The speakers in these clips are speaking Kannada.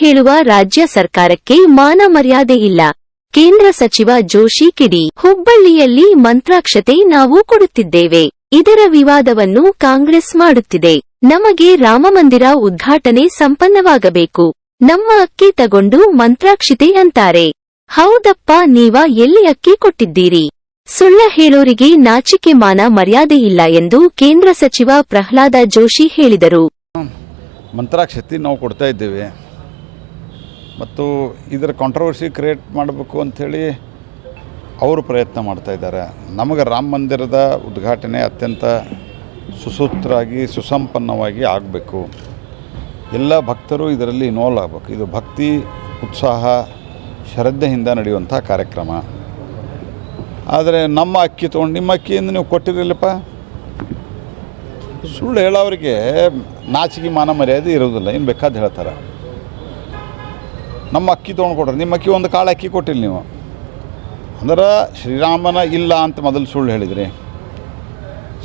ಹೇಳುವ ರಾಜ್ಯ ಸರ್ಕಾರಕ್ಕೆ ಮಾನ ಮರ್ಯಾದೆ ಇಲ್ಲ. ಕೇಂದ್ರ ಸಚಿವ ಜೋಶಿ ಕಿಡಿ. ಹುಬ್ಬಳ್ಳಿಯಲ್ಲಿ ಮಂತ್ರಾಕ್ಷತೆ ನಾವು ಕೊಡುತ್ತಿದ್ದೇವೆ. ಇದರ ವಿವಾದವನ್ನು ಕಾಂಗ್ರೆಸ್ ಮಾಡುತ್ತಿದೆ. ನಮಗೆ ರಾಮಮಂದಿರ ಉದ್ಘಾಟನೆ ಸಂಪನ್ನವಾಗಬೇಕು. ನಮ್ಮ ಅಕ್ಕಿ ತಗೊಂಡು ಮಂತ್ರಾಕ್ಷತೆ ಅಂತಾರೆ. ಹೌದಪ್ಪ, ನೀವ ಎಲ್ಲಿ ಅಕ್ಕಿ ಕೊಟ್ಟಿದ್ದೀರಿ? ಸುಳ್ಳ ಹೇಳೋರಿಗೆ ನಾಚಿಕೆ ಮಾನ ಮರ್ಯಾದೆ ಇಲ್ಲ ಎಂದು ಕೇಂದ್ರ ಸಚಿವ ಪ್ರಹ್ಲಾದ ಜೋಶಿ ಹೇಳಿದರು. ಮಂತ್ರಾಕ್ಷತೆ ನಾವು ಕೊಡ್ತಾ ಇದ್ದೇವೆ ಮತ್ತು ಇದರ ಕಾಂಟ್ರವರ್ಸಿ ಕ್ರಿಯೇಟ್ ಮಾಡಬೇಕು ಅಂಥೇಳಿ ಅವರು ಪ್ರಯತ್ನ ಮಾಡ್ತಾ ಇದ್ದಾರೆ. ನಮಗೆ ರಾಮ ಮಂದಿರದ ಉದ್ಘಾಟನೆ ಅತ್ಯಂತ ಸುಸೂತ್ರವಾಗಿ ಸುಸಂಪನ್ನವಾಗಿ ಆಗಬೇಕು. ಎಲ್ಲ ಭಕ್ತರು ಇದರಲ್ಲಿ ಇನ್ವಾಲ್ವ್ ಆಗಬೇಕು. ಇದು ಭಕ್ತಿ, ಉತ್ಸಾಹ, ಶ್ರದ್ಧೆಯಿಂದ ನಡೆಯುವಂಥ ಕಾರ್ಯಕ್ರಮ. ಆದರೆ ನಮ್ಮ ಅಕ್ಕಿ ತೊಗೊಂಡು ನಿಮ್ಮ ಅಕ್ಕಿಯಿಂದ ನೀವು ಕೊಟ್ಟಿರಲಿಲ್ಲಪ್ಪ. ಸುಳ್ಳು ಹೇಳೋರಿಗೆ ನಾಚಿಕೆ ಮಾನ ಮರ್ಯಾದೆ ಇರೋದಿಲ್ಲ. ಇನ್ನು ಬೇಕಾದ ಹೇಳ್ತಾರೆ. ನಮ್ಮ ಅಕ್ಕಿ ತೊಗೊಂಡು ಕೊಡ್ರಿ, ನಿಮ್ಮ ಅಕ್ಕಿ ಒಂದು ಕಾಳು ಅಕ್ಕಿ ಕೊಟ್ಟಿಲ್ಲ ನೀವು. ಅಂದ್ರೆ ಶ್ರೀರಾಮನ ಇಲ್ಲ ಅಂತ ಮೊದಲು ಸುಳ್ಳು ಹೇಳಿದ್ರಿ.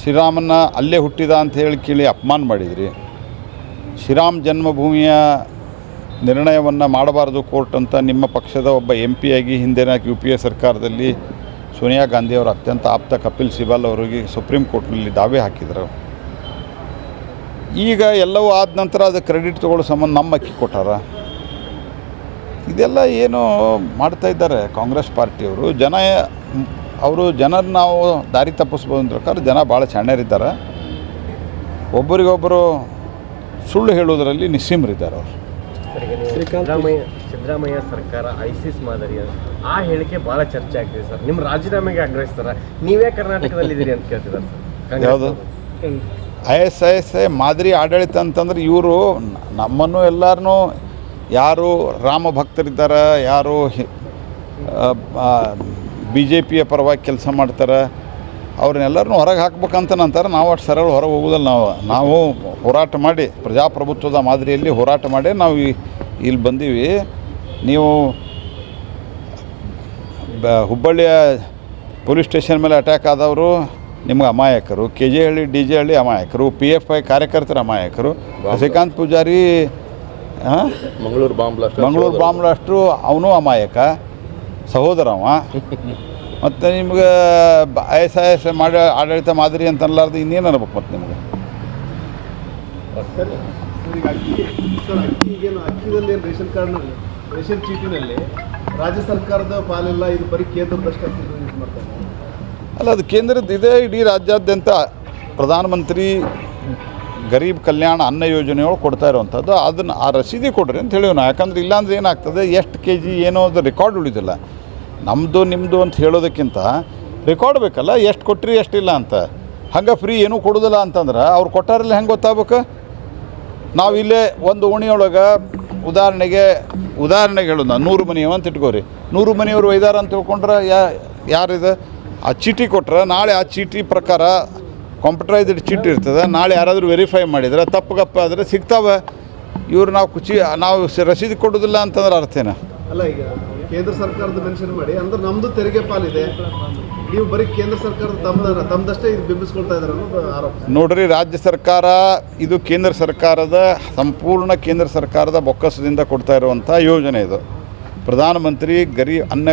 ಶ್ರೀರಾಮನ ಅಲ್ಲೇ ಹುಟ್ಟಿದ ಅಂತ ಹೇಳಿ ಕೇಳಿ ಅಪಮಾನ ಮಾಡಿದ್ರಿ. ಶ್ರೀರಾಮ ಜನ್ಮಭೂಮಿಯ ನಿರ್ಣಯವನ್ನು ಮಾಡಬಾರ್ದು ಕೋರ್ಟ್ ಅಂತ ನಿಮ್ಮ ಪಕ್ಷದ ಒಬ್ಬ MP ಆಗಿ ಹಿಂದಿನ UPA ಸರ್ಕಾರದಲ್ಲಿ ಸೋನಿಯಾ ಗಾಂಧಿಯವರ ಅತ್ಯಂತ ಆಪ್ತ ಕಪಿಲ್ ಸಿಬಲ್ ಅವರಿಗೆ ಸುಪ್ರೀಂ ಕೋರ್ಟ್ನಲ್ಲಿ ದಾವೆ ಹಾಕಿದರು. ಈಗ ಎಲ್ಲವೂ ಆದ ನಂತರ ಅದು ಕ್ರೆಡಿಟ್ ತೊಗೊಳ್ಳೋ ಸಂಬಂಧ ನಮ್ಮ ಅಕ್ಕಿ ಕೊಟ್ಟಾರ. ಇದೆಲ್ಲ ಏನು ಮಾಡ್ತಾ ಇದ್ದಾರೆ ಕಾಂಗ್ರೆಸ್ ಪಾರ್ಟಿಯವರು. ಜನರು ನಾವು ದಾರಿ ತಪ್ಪಿಸ್ಬೋದು ಅಂತ ಪ್ರಕಾರ ಜನ ಭಾಳ ಚಾಣ್ಯರಿದ್ದಾರೆ. ಒಬ್ಬರಿಗೊಬ್ಬರು ಸುಳ್ಳು ಹೇಳೋದರಲ್ಲಿ ನಿಸ್ಸೀಮರಿದ್ದಾರೆ ಅವರು. ಸಿದ್ದರಾಮಯ್ಯ ಸರ್ಕಾರ ISIS ಮಾದರಿ ಆ ಹೇಳಿಕೆ ಭಾಳ ಚರ್ಚೆ ಆಗ್ತಿದೆ ಸರ್. ನಿಮ್ಮ ರಾಜೀನಾಮೆಗೆ ಆಗ್ರಹಿಸ್ತಾರೆ. ನೀವೇ ಕರ್ನಾಟಕದಲ್ಲಿದ್ದೀರಿ ಅಂತ ಕೇಳ್ತಿದ್ದಾರೆ ಸರ್. ಯಾವುದು ISIS ಮಾದರಿ ಆಡಳಿತ ಅಂತಂದ್ರೆ ಇವರು ನಮ್ಮನ್ನು ಎಲ್ಲರನ್ನೂ ಯಾರು ರಾಮ ಭಕ್ತರಿದ್ದಾರೆ, ಯಾರು BJPಯ ಪರವಾಗಿ ಕೆಲಸ ಮಾಡ್ತಾರೆ, ಅವ್ರನ್ನೆಲ್ಲರನ್ನೂ ಹೊರಗೆ ಹಾಕ್ಬೇಕಂತ ನಂತರ ನಾವು ಅಷ್ಟು ಸರಳ ಹೊರಗೆ ಹೋಗೋದಲ್ಲ. ನಾವು ಹೋರಾಟ ಮಾಡಿ ಪ್ರಜಾಪ್ರಭುತ್ವದ ಮಾದರಿಯಲ್ಲಿ ಹೋರಾಟ ಮಾಡಿ ನಾವು ಇಲ್ಲಿ ಬಂದೀವಿ. ನೀವು ಹುಬ್ಬಳ್ಳಿಯ ಪೊಲೀಸ್ ಸ್ಟೇಷನ್ ಮೇಲೆ ಅಟ್ಯಾಕ್ ಆದವರು ನಿಮ್ಗೆ ಅಮಾಯಕರು, KJ ಹಳ್ಳಿ DJ ಹಳ್ಳಿ ಅಮಾಯಕರು, PFI ಕಾರ್ಯಕರ್ತರ ಅಮಾಯಕರು, ಶ್ರೀಕಾಂತ್ ಪೂಜಾರಿ ಮಂಗಳೂರು ಬಾಂಬ್ ಬ್ಲಾಸ್ಟ್ರು ಅವನು ಅಮಾಯಕ ಸಹೋದರವ. ಮತ್ತು ನಿಮ್ಗೆ ISIS ಮಾಡಿ ಆಡಳಿತ ಮಾದರಿ ಅಂತ ಅನ್ಲಾರ್ದು ಇನ್ನೇನು ಅನ್ಬೇಕು ಮತ್ತು ನಿಮಗೆ? ಅಕ್ಕಿದಲ್ಲಿ ರೇಷನ್ ಕಾರ್ಡ್ನಲ್ಲಿ ರೇಷನ್ ಚೀಟಿನಲ್ಲಿ ರಾಜ್ಯ ಸರ್ಕಾರದ ಪಾಲಿಲ್ಲ, ಇದು ಬರೀ ಕೇಂದ್ರದಷ್ಟು ಮಾಡ್ತಾರೆ. ಅಲ್ಲ, ಅದು ಕೇಂದ್ರದ್ದು ಇದೆ. ಇಡೀ ರಾಜ್ಯಾದ್ಯಂತ ಪ್ರಧಾನಮಂತ್ರಿ ಗರೀಬ್ ಕಲ್ಯಾಣ ಅನ್ನ ಯೋಜನೆಯೊಳಗೆ ಕೊಡ್ತಾ ಇರೋವಂಥದ್ದು. ಅದನ್ನು ಆ ರಸೀದಿ ಕೊಡ್ರಿ ಅಂತ ಹೇಳಿವಿ ನಾವು. ಯಾಕಂದ್ರೆ ಇಲ್ಲಾಂದ್ರೆ ಏನಾಗ್ತದೆ, ಎಷ್ಟು KG ಏನೋ ಅದು ರೆಕಾರ್ಡ್ ಉಳಿದಿಲ್ಲ. ನಮ್ಮದು ನಿಮ್ಮದು ಅಂತ ಹೇಳೋದಕ್ಕಿಂತ ರೆಕಾರ್ಡ್ ಬೇಕಲ್ಲ, ಎಷ್ಟು ಕೊಟ್ರಿ ಎಷ್ಟಿಲ್ಲ ಅಂತ. ಹಂಗೆ ಫ್ರೀ ಏನೂ ಕೊಡೋದಿಲ್ಲ ಅಂತಂದ್ರೆ ಅವ್ರು ಕೊಟ್ಟಾರಲ್ಲ ಹೆಂಗೆ ಗೊತ್ತಾಗ್ಬೇಕು? ನಾವು ಇಲ್ಲೇ ಒಂದು ಓಣಿಯೊಳಗೆ ಉದಾಹರಣೆಗೆ ಹೇಳೋದು, 100 ಮನೆಯವ ಅಂತ ಇಟ್ಕೋರಿ. 100 ಮನೆಯವರು ಒಯ್ದಾರ ಅಂತ ತಿಳ್ಕೊಂಡ್ರೆ ಯಾರಿದೆ? ಆ ಚೀಟಿ ಕೊಟ್ರೆ ನಾಳೆ ಆ ಚೀಟಿ ಪ್ರಕಾರ ಕಂಪ್ಯೂಟರೈಸ್ಡ್ ಚೀಟಿ ಇರ್ತದೆ. ನಾಳೆ ಯಾರಾದರೂ ವೆರಿಫೈ ಮಾಡಿದರೆ ತಪ್ಪು ಆದರೆ ಸಿಗ್ತಾವೆ. ಇವ್ರು ನಾವು ರಸೀದಿ ಕೊಡೋದಿಲ್ಲ ಅಂತಂದ್ರೆ ಅರ್ಥೇನ? ಅಲ್ಲ, ಈಗ ಕೇಂದ್ರ ಸರ್ಕಾರದ ಮೆನ್ಷನ್ ಮಾಡಿ ಅಂದ್ರೆ ನಮ್ಮದು ತೆರಿಗೆ ಪಾಲಿದೆ, ನೀವು ಬರೀ ಕೇಂದ್ರ ಸರ್ಕಾರದ ತಮ್ಮದಷ್ಟೇ ಇದು ಬಿಂಬಿಸ್ಕೊಳ್ತಾ ಇದ್ದಾರೆ ಅನ್ನೋದು ಆರೋಪ. ನೋಡ್ರಿ, ರಾಜ್ಯ ಸರ್ಕಾರ ಇದು ಕೇಂದ್ರ ಸರ್ಕಾರದ ಸಂಪೂರ್ಣ ಕೇಂದ್ರ ಸರ್ಕಾರದ ಬೊಕ್ಕಸದಿಂದ ಕೊಡ್ತಾ ಇರುವಂಥ ಯೋಜನೆ. ಇದು ಪ್ರಧಾನಮಂತ್ರಿ ಗರೀಬ್ ಅನ್ನ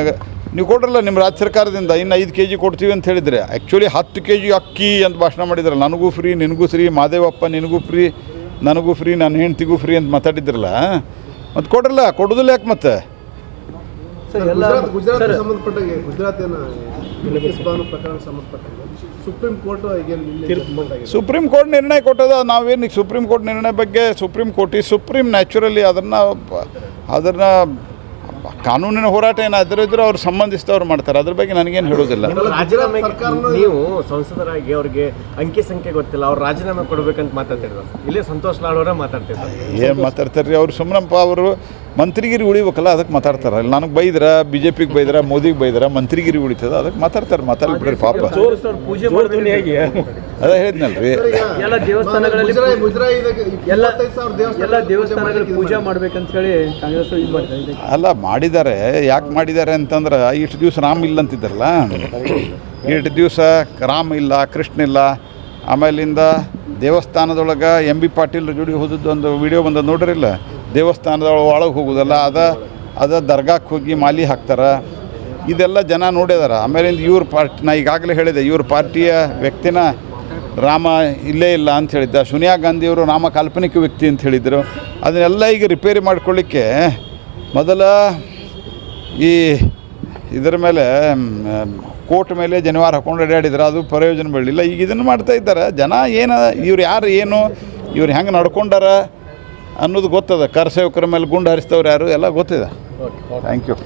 ನೀವು ಕೊಡ್ರಲ್ಲ ನಿಮ್ಮ ರಾಜ್ಯ ಸರ್ಕಾರದಿಂದ. ಇನ್ನು 5 kg ಕೊಡ್ತೀವಿ ಅಂತ ಹೇಳಿದರೆ ಆ್ಯಕ್ಚುಲಿ 10 kg ಅಕ್ಕಿ ಅಂತ ಭಾಷಣ ಮಾಡಿದ್ರಲ್ಲ. ನನಗೂ ಫ್ರೀ, ನಿನಗೂ ಫ್ರೀ, ಮಾದೇವಪ್ಪ ನಿನಗೂ ಫ್ರೀ, ನನಗೂ ಫ್ರೀ, ನನ್ನ ಹೆಂಡ್ತಿಗೂ ಫ್ರೀ ಅಂತ ಮಾತಾಡಿದ್ರಲ್ಲ. ಮತ್ತು ಕೊಡ್ರಲ್ಲ, ಕೊಡೋದಿಲ್ಲ ಯಾಕೆ ಮತ್ತೆ? ಗುಜರಾತ್ ಸಂಬಂಧಪಟ್ಟಾಗೆ ಪ್ರಕರಣ ಸಂಬಂಧಪಟ್ಟಾಗೆ ಸುಪ್ರೀಂ ಕೋರ್ಟ್ ನಿರ್ಣಯ ಕೊಟ್ಟದ. ನಾವೇನು ಸುಪ್ರೀಂ ಕೋರ್ಟ್ ನಿರ್ಣಯ ಬಗ್ಗೆ ಸುಪ್ರೀಂ ನ್ಯಾಚುರಲಿ ಅದನ್ನು ಕಾನೂನಿನ ಹೋರಾಟ ಏನಾದರೂ ಇದ್ರೂ ಅವ್ರು ಸಂಬಂಧಿಸಿದವ್ರು ಮಾಡ್ತಾರೆ. ಅದ್ರ ಬಗ್ಗೆ ನನಗೇನು ಹೇಳೋದಿಲ್ಲ. ನೀವು ಸಂಸದರಾಗಿ ಅವ್ರಿಗೆ ಅಂಕಿ ಸಂಖ್ಯೆ ಗೊತ್ತಿಲ್ಲ, ಅವ್ರು ರಾಜೀನಾಮೆ ಕೊಡ್ಬೇಕಂತ ಮಾತಾಡ್ತಿದ್ರು. ಇಲ್ಲೇ ಸಂತೋಷ್ ಲಾಡ್ ಅವರೇ ಮಾತಾಡ್ತಿದ್ದಾರೆ. ಏನು ಮಾತಾಡ್ತಾರೆ ರೀ ಅವ್ರು? ಸುಮ್ಮನಪ್ಪ, ಅವರು ಮಂತ್ರಿಗಿರಿ ಉಳಿಬೇಕಲ್ಲ, ಅದಕ್ಕೆ ಮಾತಾಡ್ತಾರೆ. ಅಲ್ಲಿ ನನಗೆ ಬೈದ್ರ, BJPಗೆ ಬೈದ್ರ, ಮೋದಿಗೆ ಬೈದ್ರ, ಮಂತ್ರಿಗಿರಿ ಉಳಿತದ, ಅದಕ್ಕೆ ಮಾತಾಡ್ತಾರೆ. ಮಾತಾಡ್ಬಿಡ್ರಿ ಪಾಪ. ಪೂಜೆ ಮಾಡ್ತೀನಿ ಅದೇ ಹೇಳಿದ್ನಲ್ರಿ, ಎಲ್ಲ ದೇವಸ್ಥಾನಗಳಲ್ಲಿ ಪೂಜೆ ಮಾಡ್ಬೇಕಂತ ಹೇಳಿ ಕಾಂಗ್ರೆಸ್ ಇದು ಮಾಡ್ತಾರೆ. ಅಲ್ಲ, ಮಾಡಿದ್ದಾರೆ. ಯಾಕೆ ಮಾಡಿದ್ದಾರೆ ಅಂತಂದ್ರೆ ಇಷ್ಟು ದಿವಸ ರಾಮ ಇಲ್ಲ ಅಂತಿದ್ದಾರಲ್ಲ, ಇಷ್ಟು ದಿವಸ ರಾಮ ಇಲ್ಲ, ಕೃಷ್ಣ ಇಲ್ಲ, ಆಮೇಲಿಂದ ದೇವಸ್ಥಾನದೊಳಗೆ MB ಪಾಟೀಲ್ ಜೋಡಿ ಹೋದದ್ದು ಒಂದು ವಿಡಿಯೋ ಬಂದ ನೋಡ್ರಿಲ್ಲ, ದೇವಸ್ಥಾನದೊಳಗೆ ಒಳಗೆ ಹೋಗೋದಲ್ಲ, ಅದ ದರ್ಗಾಕ್ಕೆ ಹೋಗಿ ಮಾಲಿ ಹಾಕ್ತಾರೆ. ಇದೆಲ್ಲ ಜನ ನೋಡಿದಾರೆ. ಆಮೇಲಿಂದ ಇವ್ರ ಪಾರ್ಟಿ, ನಾ ಈಗಾಗಲೇ ಹೇಳಿದೆ, ಇವ್ರ ಪಾರ್ಟಿಯ ವ್ಯಕ್ತಿನ ರಾಮ ಇಲ್ಲೇ ಇಲ್ಲ ಅಂತ ಹೇಳಿದ್ದ. ಸೋನಿಯಾ ಗಾಂಧಿಯವರು ರಾಮ ಕಾಲ್ಪನಿಕ ವ್ಯಕ್ತಿ ಅಂತ ಹೇಳಿದರು. ಅದನ್ನೆಲ್ಲ ಈಗ ರಿಪೇರಿ ಮಾಡ್ಕೊಳ್ಳಿಕ್ಕೆ ಮೊದಲ ಇದರ ಮೇಲೆ ಕೋರ್ಟ್ ಮೇಲೆ ಜನಿವಾರ ಹಾಕೊಂಡು ಅಡ್ಡಾಡಿದ್ರೆ ಅದು ಪ್ರಯೋಜನ ಬೀಳಲಿಲ್ಲ. ಈಗ ಇದನ್ನು ಮಾಡ್ತಾ ಇದ್ದಾರೆ ಜನ. ಏನು ಇವ್ರು ಯಾರು, ಏನು ಇವ್ರು ಹೆಂಗೆ ನಡ್ಕೊಂಡಾರ ಅನ್ನೋದು ಗೊತ್ತದ. ಕರಸೇವಕರ ಮೇಲೆ ಗುಂಡು ಹರಿಸ್ತವ್ರು ಯಾರು ಎಲ್ಲ ಗೊತ್ತಿದೆ. Thank you.